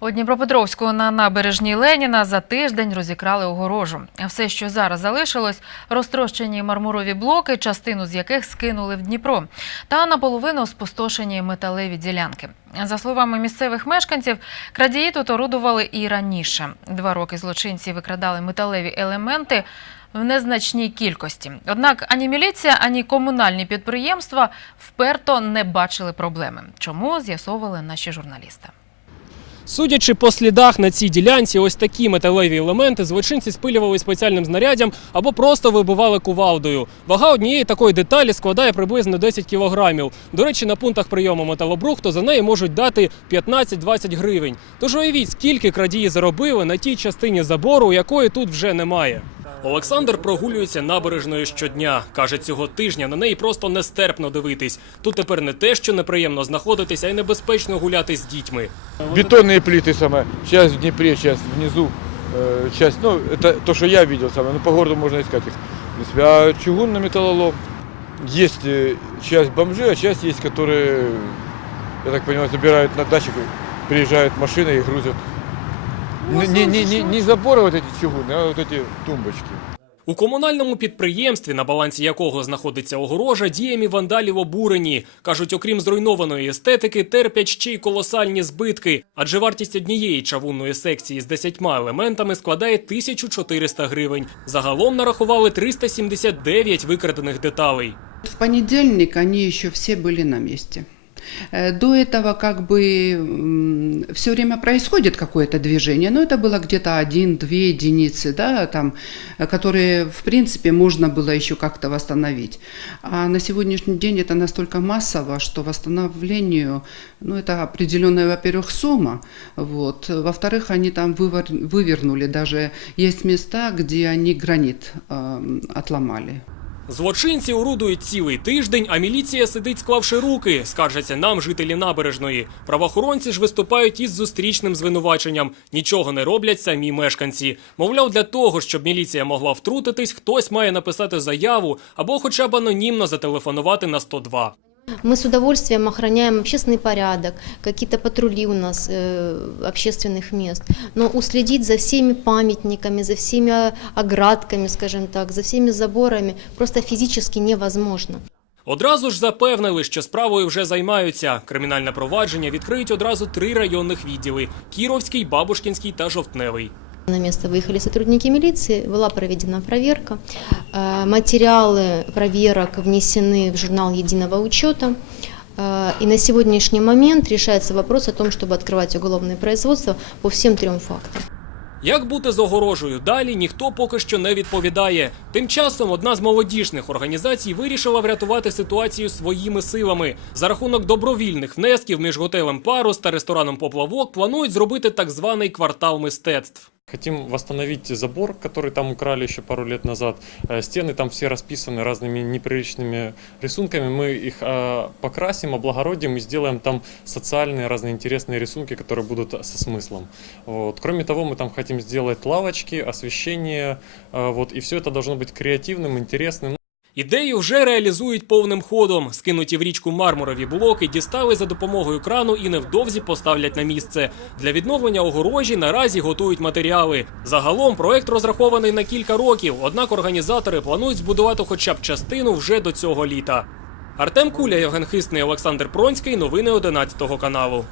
У Дніпропетровську на набережній Леніна за тиждень розікрали огорожу. Все, що зараз залишилось, розтрощені мармурові блоки, частину з яких скинули в Дніпро, та наполовину спустошені металеві ділянки. За словами місцевих мешканців, крадії тут орудували і раніше. Два роки злочинці викрадали металеві елементи в незначній кількості. Однак ані міліція, ані комунальні підприємства вперто не бачили проблеми. Чому з'ясовували наші журналісти. Судячи по слідах на цій ділянці, ось такі металеві елементи злочинці спилювали спеціальним знаряддям або просто вибивали кувалдою. Вага однієї такої деталі складає приблизно 10 кілограмів. До речі, на пунктах прийому металобрухту за неї можуть дати 15-20 гривень. Тож уявіть, скільки крадії заробили на тій частині забору, якої тут вже немає. Олександр прогулюється набережною щодня. Каже, цього тижня на неї просто нестерпно дивитись. Тут тепер не те, що неприємно знаходитися, а й небезпечно гуляти з дітьми. Бетонные плиты самое. Сейчас в Днепре, сейчас внизу. э, часть, ну, это то, что я видел самое. Ну, по городу можно искать их. В принципе, а чугунный металлолом. Есть э, часть бомжи, а часть есть, которые, я так понимаю, забирают на даче, приезжают машины и грузят. Не, не, не, не, не заборы вот эти чугунные, а вот эти тумбочки. У комунальному підприємстві, на балансі якого знаходиться огорожа, діями вандалів обурені. Кажуть, окрім зруйнованої естетики, терпять ще й колосальні збитки. Адже вартість однієї чавунної секції з 10 елементами складає 1400 гривень. Загалом нарахували 379 викрадених деталей. В понедельник они еще все были на месте. Э, До этого как бы все время происходит какое-то движение, но это было где-то один-две единицы, да, там, э, которые в принципе можно было еще как-то восстановить. А на сегодняшний день это настолько массово, что восстановлению, ну это определенная, во-первых, сумма, вот, во-вторых, они там вывор- вывернули, даже есть места, где они гранит э, отломали. Злочинці орудують цілий тиждень, а міліція сидить, склавши руки, скаржаться нам жителі набережної. Правоохоронці ж виступають із зустрічним звинуваченням. Нічого не роблять самі мешканці. Мовляв, для того, щоб міліція могла втрутитись, хтось має написати заяву або хоча б анонімно зателефонувати на 102. Мы с удовольствием охраняем общественный порядок, какие-то патрули у нас э, общественных мест. Но уследить за всеми памятниками, за всеми э, оградками, скажем так, за всеми заборами просто физически невозможно. Одразу ж запевнили, що справою вже займаються. Кримінальне провадження відкриють одразу три районних відділи: Кіровський, Бабушкінський та Жовтневий. На место выехали сотрудники милиции, была проведена проверка. Э, Материалы проверок внесены в журнал единого учета. Э, И на сегодняшний момент решается вопрос о том, чтобы открывать уголовное производство по всем трем фактам. Як бути з огорожею далі, ніхто поки що не відповідає. Тим часом одна з молодіжних організацій вирішила врятувати ситуацію своїми силами. За рахунок добровільних внесків між готелем Парус та рестораном Поплавок планують зробити так званий квартал мистецтв. Хотим восстановить забор, который там украли еще пару лет назад. Э, Стены там все расписаны разными неприличными рисунками. Мы их э, покрасим, облагородим и сделаем там социальные разные интересные рисунки, которые будут со смыслом. Вот. Кроме того, мы там хотим сделать лавочки, освещение. э, Вот. И все это должно быть креативным, интересным. Ідею вже реалізують повним ходом. Скинуті в річку мармурові блоки дістали за допомогою крану і невдовзі поставлять на місце. Для відновлення огорожі наразі готують матеріали. Загалом проект розрахований на кілька років, однак організатори планують збудувати хоча б частину вже до цього літа. Артем Куля, Євген Хисний, Олександр Пронський. Новини 11 каналу.